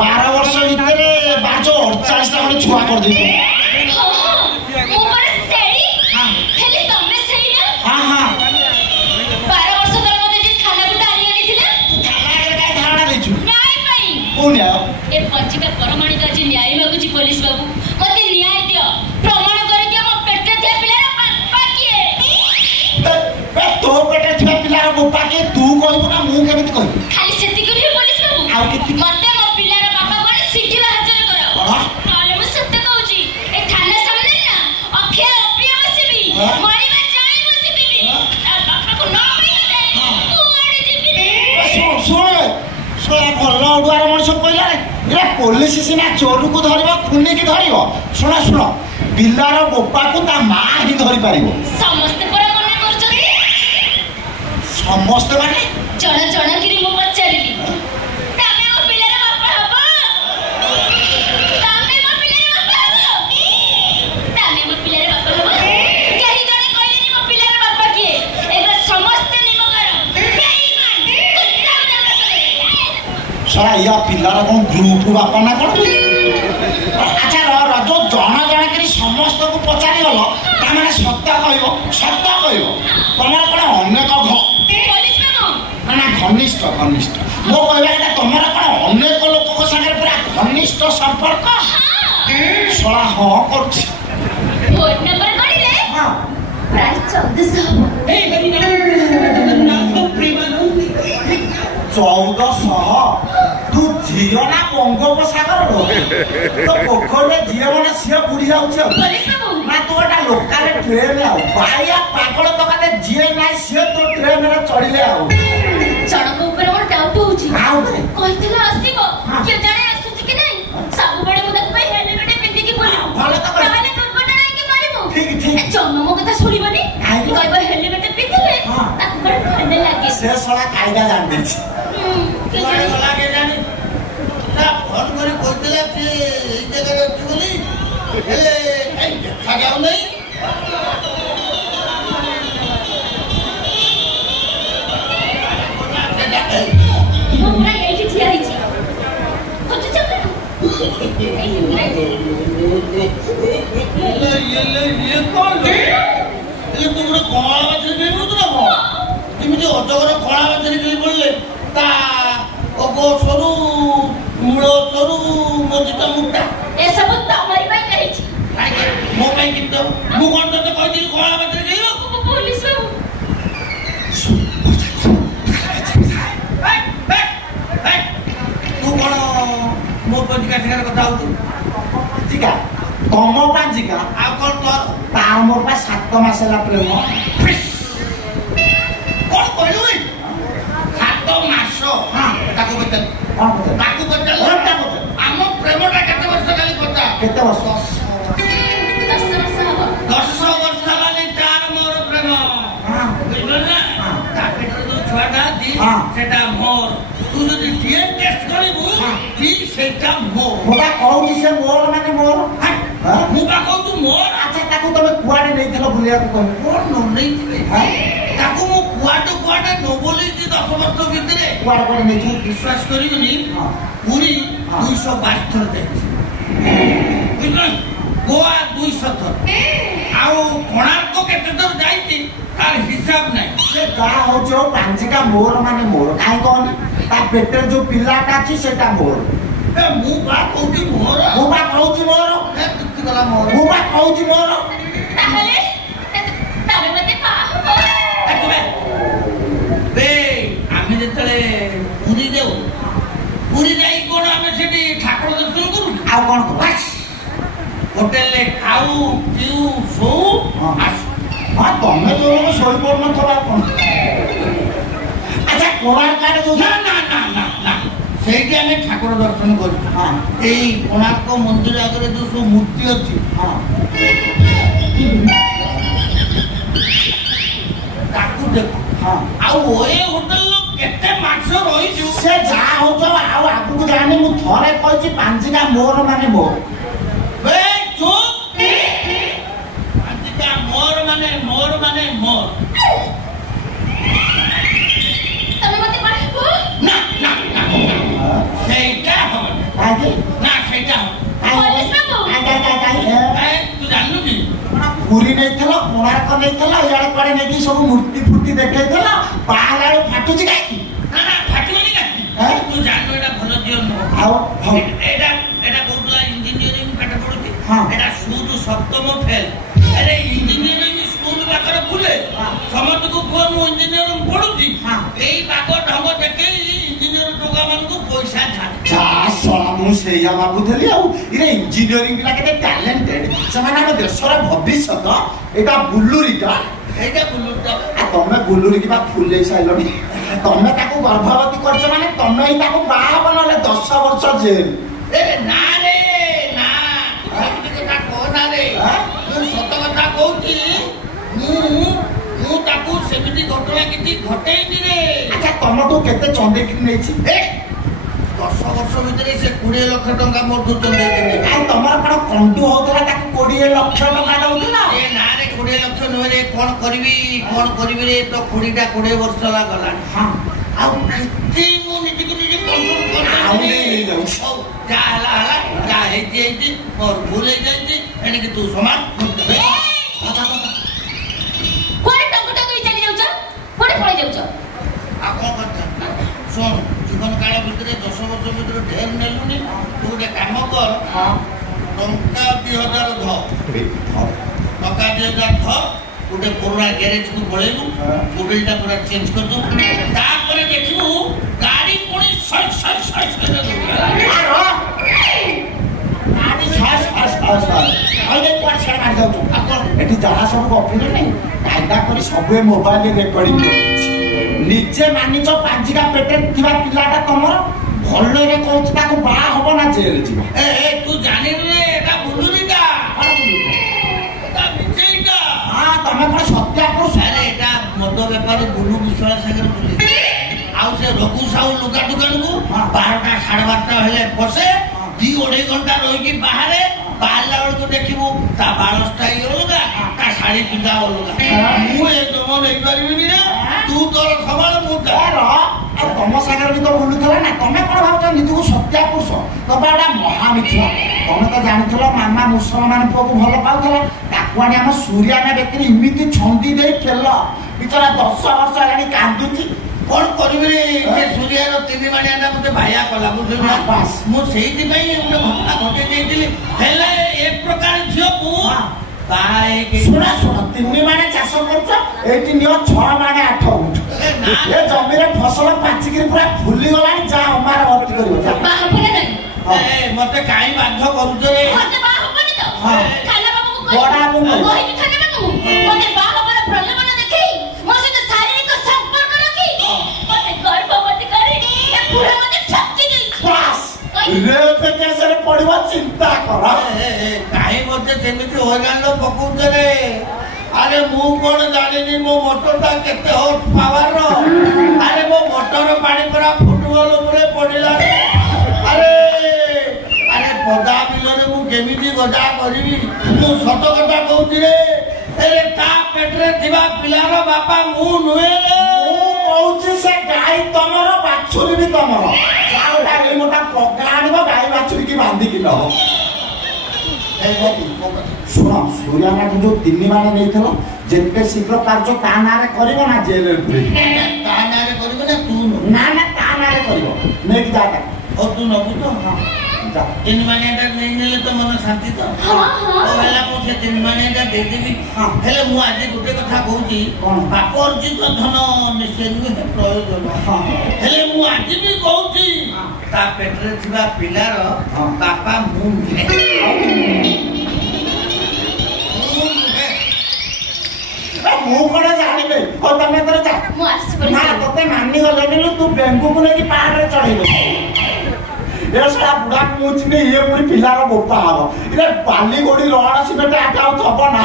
12 वर्ष भितर 48टा खंडे छुआ कर दे। हाँ हाँ 12 वर्ष तले मते जे खाना पिटा आनी आनिथिले थाना आगे काय धारणा देछु न्याय पई को न्याय ए पंचिका परमाणिक जे न्याय मागुची पुलिस बाबू मते न्याय दियो प्रमाण करे कि हम पेटे थिया पिलार पापा किए बे तो पेटे थिया पिलार बापा के तू कहबो ना मु केमित कहबो खाली सेति करी पुलिस बाबू आ किति मते मो पिलार बापा कोन सिटी हाजर करो नाले मु सत्य कहूची ए थाना सामने ना अखिया अपिया बसिबी मरिबा जाई बसिबी तार बापा को न माइले कुआडे जिबी ଶୁଣ ଭଲ ଅଡୁଆର ମଣିଷ କହିଲା ରେ ପୋଲିସ ସିନା ଚୋରକୁ ଧରିବ ଖୁନିକି ଧରିବ। ଶୁଣ ଶୁଣ ପିଲାର ବୋପାକୁ ତା ମା ହିଁ ଧରି ପାରିବ। ସମସ୍ତେ ପରା ମନା କରୁଛନ୍ତି ସମସ୍ତେ ମାନେ ଜଣ ଜଣକିରି ମୁଁ ପଚାରିଲି ତମେ ମୋ ପିଲାର ବାପା ହବ ତମେ ମୋ ପିଲାର ବାପା ହବ ତମେ ମୋ ପିଲାର ବାପା ହବ କେହି ଜଣେ କହିଲେନି ମୋ ପିଲାର ବାପା କିଏ ଏବେ ସମସ୍ତେ ନିମକର ବେଇମାନ ଶଳା ୟା ପିଲାର କଣ ଗ୍ରୁପ ବାପା ନା କଣ? ଆଚ୍ଛା ରଜ ଜଣ ଜଣକିରି ସମସ୍ତଙ୍କୁ ପଚାରି ଗଲ ତାମାନେ ସତ କହିବ ତମର କଣ ଅନେକ ପୋଲିସ ବାବୁ ନା ଘନିଷ୍ଠ ମୋ କହିବା କଥା ତମର କଣ ଅନେକ ଲୋକଙ୍କ ସାଙ୍ଗରେ ପୁରା ଘନିଷ୍ଠ ସମ୍ପର୍କ? ଶଳା ହଁ କରୁଛି ଫୋନ ନମ୍ବର ଗଣିଲେ ହଁ ପ୍ରାୟ 1400 ହବ 1400 ତୁ ଝିଅ ନା ବଙ୍ଗୋପସାଗର ତ ପୋଖରୀରେ ଝିଅ ମାନେ ସିଏ ବୁଡି ଯାଉଛି ଆଉ ପୋଲିସ ବାବୁ ନା ତୁ ଏଟା ଲୋକାଲେ ଟ୍ରେନ ଆଉ ବାଇଆ ପାଗଳ ଦୋକାନରେ ଝିଅ ନାହିଁ ସିଏ ତୋ ଟ୍ରେନରେ ଚଢିଲେ ଆଉ ଜଣଙ୍କ ଉପରେ ମୋର ଡାଉଟ ହଉଛି ଆଉ କହିଥିଲା ଆସିବ କିଏ ଜାଣେ ଆସୁଛି କି ନାହିଁ ସବୁବେଳେ ମୁଁ ତାକୁ ପାଇଁ ହେଲମେଟ ପିନ୍ଧିକି ବୁଲିବୁ ଭଲ ତ କର ତାହେଲେ ଦୁର୍ଘଟଣା ହେଇକି ମରିବୁ ଠିକ ଜମା ମୋ କଥା ଶୁଣିବନି କହିବ ହେଲମେଟ ପିନ୍ଧିଲେ ତାକୁ ଗୋଟେ ଭଲ ଲାଗେ ସେ ଶଳା କାଇଦା ଜାଣିଦେଇଛି ଫୋନ କରି କହିଥିଲା ସେ ଏଇ ଜାଗାରେ ଅଛି ବୋଲି ହେଲେ କାଇଁ ଦେଖାଯାଉ ନାହିଁ ମୁଁ ପୁରା ଏଇଠି ଠିଆ ହେଇଛି ଖୋଜୁଛ କଣ ତୁମର କଳା ବାଛରେ ଖେଳି ପଡୁଥିଲା କଣ କେମିତି ଅଜଗର କଳା ବାଛରେ ଖେଳି ପଡିଲେ ତା ଅଗ ସରୁ ମୂଳ ସରୁ ମଝିଟା ମୁଟା ଏସବୁ ତମରି ପାଇଁ କରିଛି ମୋ ପାଇଁ କିନ୍ତୁ ମୁଁ କଣ ତତେ କହିଥିଲି କଳା ବାଛରେ ଖେଳିବାକୁ ପୋଲିସ ବାବୁ ତୁ କଣ ମୋ ପଞ୍ଚିକା ଶିକାର କଥା ହଉଛୁ ପାଞ୍ଚିକା ତମ ପାଞ୍ଚିକା ଆଉ କଣ ତୋର ତାର ମୋର ପା 7 ମାସ ହେଲା ପ୍ରେମ କଣ କହିଲୁ 7 ମାସ ତାକୁ ପଚାର କଣ କଥା ତାକୁ ପଚାର ଆମ ପ୍ରେମଟା କେତେ ବର୍ଷ କାଲି କଥା କେତେ ବର୍ଷ 10 ବର୍ଷ ହବ 10 ବର୍ଷ ହେଲାନି ତାର ମୋର ପ୍ରେମ ବୁଝିଲ ନା ତା ପେଟରେ ଯୋଉ ଛୁଆଟା ଅଛି ସେଟା ମୋର ତୁ ଯଦି DNA ଟେଷ୍ଟ କରିବୁ ସେଇଟା ମୋର ମୁଁ ବା କହୁଛି ସେ ମୋର ମାନେ ମୋର ମୁଁ ବା କହୁଛୁ ମୋର ଆଚ୍ଛା ତାକୁ ତମେ କୁଆଡେ ନେଇଥିଲ ବୁଲିବାକୁ କହିବ କଣ ନ ନେଇଥିଲେ ତାକୁ ମୁଁ କୁଆଡେ ନ ବୋଲିଛି 10 ବର୍ଷ ଭିତରେ କୁଆଡେ କୁଆଡେ ନେଇଥିଲି ବିଶ୍ୱାସ କରିବୁନି ପୁରୀ 222 ଥର ଯାଇଛି ବୁଝିଲ ଗୋଆ 200 ଥର ଆଉ କୋଣାର୍କ କେତେ ଥର ଯାଇଛି ତାର ହିସାବ ନାହିଁ ସେ ଯାହା ହଉଛି ହଉ ପାଞ୍ଚିକା ମୋର ମାନେ ମୋର କାହିଁ କହନି ତା ପେଟରେ ଯୋଉ ପିଲାଟା ଅଛି ସେଟା ମୋର ମୁଁ ବା କହୁଛି ମୋର ମୁଁ ବା କହୁଛି ମୋର ମୁଁ ବା କହୁଛି ମୋର ତାହେଲେ ତମେ ମତେ ବାହା ହବ ଆମେ ଯେତେବେଳେ ପୁରୀ ଯାଉ ପୁରୀ ଯାଇ କଣ ଆମେ ସେଠି ଠାକୁର ଦର୍ଶନ କରୁ ଆଉ କଣ ହୋଟେଲରେ ଖାଉ ପିଉ ଶୋଉ ଆସୁ ହଁ ତମେ ଯୋଉ ଶୋଇପଡୁନଥିବ ଆଉ କଣ ଆଚ୍ଛା କୋଣାର୍କ ଆଡେ ଯୋଉ ନା ସେଇଠି ଆମେ ଠାକୁର ଦର୍ଶନ କରୁ ଏଇ କୋଣାର୍କ ମନ୍ଦିର ଆଗରେ ଯୋଉ ସବୁ ମୂର୍ତ୍ତି ଅଛି ତାକୁ ଦେଖୁ ଆଉ ଏ ହୋଟେଲ କେତେ ମାସ ରହିଛୁ ସେ ଯାହା ହଉଛ ଆଉ ଆଗକୁ ଜାଣି ମୁଁ ଥରେ କହିଛି ପାଞ୍ଚିକା ମୋର ମାନେ ମୋର ପାଞ୍ଚିକା ମୋର ମାନେ ମୋର ତମେ ମତେ ବାହା ହବ ନା ସେଇଟା ହବ ନେଇଥିଲ କୋଣାର୍କ ନେଇଥିଲ ଇଆଡେ କୁଆଡେ ନେଇକି ସବୁ ମୂର୍ତ୍ତି ଫୁର୍ତ୍ତି ଦେଖେଇଥିଲ ବାହାରିଲା ବେଳକୁ ଫାଟୁଛି କାହିଁକି? ନା ନା ଫାଟିବନି କାହିଁକି? ତୁ ଜାଣିବୁ ଏଇଟା ଭଲ ଝିଅ ନୁହଁ। ଆଉ ଏଇଟା କହୁଥିଲା ଇଞ୍ଜିନିୟରିଂ ପାଠ ପଢୁଛି। ହଁ। ଏଇଟା ସୁଦ ସପ୍ତମ ଫେଲ। ଆରେ ଇଞ୍ଜିନିୟରିଂ ସ୍କୁଲ ପାଖରେ ବୁଲେ ସମସ୍ତଙ୍କୁ କୁହ ମୁଁ ଇଞ୍ଜିନିୟରିଂ ପଢୁଛି। ଏଇ ପାଗ ଢଙ୍ଗ ଦେଖେଇ ଇଞ୍ଜିନିୟର ଟୋକା ମାନଙ୍କୁ ପଇସା ଛାଡେ। ମୁଁ ସେଇଆ ଭାବୁଥିଲି ଆଉ ଇରେ ଇଞ୍ଜିନିୟରିଂ ପିଲା କେତେ ଟ୍ୟାଲେଣ୍ଟେଡ ସେମାନେ ଆମ ଦେଶର ଭବିଷ୍ୟତ। ଏଇଟା ବୁଲୁରିଟା এইটা বুলুরটা ତମେ ବୁଲୁରି କିବା ଫୁଲେଇ ସାଇଲଣି ତମେ ତାକୁ ଗର୍ଭବତୀ କରିଛ ମାନେ ତମେ ହିଁ ତାକୁ ବାହା ହବ ନହେଲେ 10 ବର୍ଷ ଜେଲ। এ না রে না সেମିତି କଥା କହନା ରେ ମୁଁ ସତ କଥା କହୁଛି ମୁଁ ତାକୁ ସେମିତି ଘଟଣା କିଛି ଘଟେଇନି ରେ। ଆଚ୍ଛା ତମଠୁ କେତେ ଚନ୍ଦେଇକି ନେଇଛି? 10 ବର୍ଷ ଭିତରେ ସେ 20 ଲକ୍ଷ ଟଙ୍କା ମୋଠୁ ଚନ୍ଦେଇକି ଆଉ ତମର କଣ କଣ୍ଡୁ ହଉଥିଲା ତାକୁ 20 ଲକ୍ଷ ଟଙ୍କା ଦଉଥିଲା? ଏ ନା ରେ 20 ଲକ୍ଷ ନୁହେଁ ରେ କଣ କରିବି ରେ ତ 20 ବର୍ଷ ହେଲା ଗଲାଣି। ଆଉ କେତେ ମୁଁ ନିଜକୁ ନିଜେ କଣ୍ଟ୍ରୋଲ କରିଯାଉଛି। ଯାହା ହେଲା ଯାହା ହେଇଛି ମୋର ଭୁଲ ହେଇଯାଇଛି ଏଣିକି ତୁ ସମାନ। କୁଆଡେ ଟଙ୍ଗ ଟଙ୍ଗ ଚାଲି ଯାଉଛ? କୁଆଡେ ପଳେଇ ଯାଉଛ? ଆଉ କଣ କଥା ଶୁଣ ଜୀବନ କାଳ ଭିତରେ 10 ବର୍ଷ ଭିତରେ ଢେର ନେଲୁନି ତୁ ଗୋଟେ କାମ କର ଟଙ୍କା 2000 ଧ ଟଙ୍କା 2000 ଧ ଗୋଟେ ପୁରୁଣା ଗ୍ୟାରେଜକୁ ପଳେଇବୁ ମୋବିଲଟା ପୁରା ଚେଞ୍ଜ କରିଦେବୁ ତାପରେ ଦେଖିବୁ ଗାଡି ପୁଣି ଏଠି ଯାହା ସବୁ ଗପିଲେ ନାଇଁ କାଇଦା କରି ସବୁ ମୋବାଇଲ ରେକର୍ଡିଂ ନିଜେ ମାନିଛ ପାଞ୍ଜିକା ପେଟରେ ଥିବା ପିଲାଟା ତମର ଭଲରେ କହୁଛି ତାକୁ ବାହା ହବ ନା ଜେଲ ଯିବ। ତୁ ଜାଣିନୁ ଏଟା ବୁଲୁରିଟା ତମେ କଣ ସତ୍ୟା ପୁରୁଷ? ଆରେ ଏଟା ମଦ ବେପାର ବୁଲୁ ବିଶ୍ୱାଳ ସାଙ୍ଗରେ ବୁଲି ଆଉ ସେ ରଘୁ ସାହୁ ଲୁଗା ଦୋକାନକୁ 12ଟା 12:30 ହେଲେ ବସେ 2-2.5 ଘଣ୍ଟା ରହିକି ବାହାରେ ବାହାରିଲା ବେଳକୁ ଦେଖିବୁ ତା ବାଳ ଷ୍ଟାଇଲ ଅଲଗା ତା ଶାଢୀ ପିନ୍ଧା ଅଲଗା। ମୁଁ ଏ ଜମ ନେଇପାରିବିନି ରେ ତୁ ତୋର ସମାନ ମୁଁ ଆଉ ତମ ସାଙ୍ଗରେ ବି ତ ବୁଲୁଥିଲା ନା ତମେ କଣ ଭାବୁଛ ନିଜକୁ ସତ୍ୟା ପୁରୁଷ? ତମେ ଏଟା ମହାମିଛ। ତମେ ତ ଜାଣିଥିଲ ମାମା ମୁସଲମାନ ପୁଅକୁ ଭଲ ପାଉଥିଲା ତାକୁ ଆଣି ଆମ ସୂର୍ୟାନା ବ୍ୟକ୍ତିରେ ଏମିତି ଛନ୍ଦି ଦେଇ ଖେଳ ବିଚରା 10 ବର୍ଷ ହେଲାଣି କାନ୍ଦୁଛି। କଣ କରିବି ସେ ସୂର୍ୟାର 3 ମାଣିଆଟା ମତେ ବାୟା କଲା ବୁଝିଲ ମୁଁ ସେଇଥିପାଇଁ ଗୋଟେ ଘଟଣା ଘଟେଇ ଦେଇଥିଲି। ହେଲେ ଏ ପ୍ରକାର ଝିଅକୁ ବାହା ହେଇକି ଶୁଣ 3 ମାଣେ ଚାଷ କରୁଛ ଏଇଠି ନିଅ 6 ମାଣେ 8 ଗୁଣ୍ଠ ଏ ଜମିରେ ଫସଲ ପାଚିକିରି ପୁରା ଫୁଲି ଗଲାଣି ଯା ଅମାର ଭର୍ତ୍ତି କରିବ ମତେ କାହିଁ ବାଧ୍ୟ କରୁଛ ରେ? ପଡିବ ଚିନ୍ତା କର କାହିଁ ମତେ ସେମିତି ହଇରାଣ ପକଉଛ ରେ? ଆରେ ମୁଁ କଣ ଜାଣିନି ମୋ ମୋଟରଟା କେତେ ହର୍ସ ପାୱାର। ଆରେ ମୋ ମୋଟର ପାଣି ପୁରା ଫୁଟବଲ ଉପରେ ପଡିଲା। ଆରେ ପଦା ବିଲରେ ମୁଁ କେମିତି ଗଜା କରିବି? ମୁଁ ସତ କଥା କହୁଛି ରେ ତା ପେଟରେ ଥିବା ପିଲାର ବାପା ମୁଁ ନୁହେଁ ରେ। ମୁଁ କହୁଛି ସେ ଗାଈ ତମର ବାଛୁରୀ ବି ତମର। ମୋଟା ପକା ଆଣିବ ଗାଈ ବାଛୁରୀକି ବାନ୍ଧିକି ନବ। ଶୁଣ ସୂର୍ୟାନାକୁ ଯୋଉ 3 ମାଣେ ନେଇଥିଲ ଯେତେ ଶୀଘ୍ର କାର୍ଯ୍ୟ ତା ନାଁରେ କରିବ ନା ଜେଲରେ ପୁରେଇବ? ତା ନାଁରେ କରିବ ନା ତୁ? ନା ତା ନାଁରେ କରିବ ନେଇକି ଯା ହଉ ତୁ ନବୁ ତ 3 ମାଣିଆଟା ନେଇ ନେଲେ ତ ମନ ଶାନ୍ତି ତ ହେଲା ମୁଁ ସେ 3 ମାଣିଆଟା ଦେଇଦେବି। ହେଲେ ମୁଁ ଆଜି ଗୋଟେ କଥା କହୁଛି ବାପ ଅର୍ଜିତ ଧନ ନିଶ୍ଚୟ ନୁହେଁ ପ୍ରୟୋଜନ। ହେଲେ ମୁଁ ଆଜି ବି କହୁଛି ତା ପେଟରେ ଥିବା ପିଲାର ବାପା ମୁଁ ନୁହେଁ। ମୁଁ କଣ ଜାଣିବି? ହଉ ତମେ ତୋର ଯା ନା ତତେ ମାନି ଗଲେନି ତୁ ବେଙ୍ଗୁକୁ ନେଇକି ପାହାଡରେ ଚଢେଇବ। ଏ ସାରା ବୁଢା ମୁଁ ଚିନି ଇଏ ପୁଣି ପିଲାର ବୋପା ହବ। ବାଲି ଗୋଡି ରଣ ସିମେଣ୍ଟ ଆକାଉଣ୍ଟ ହବ ନା।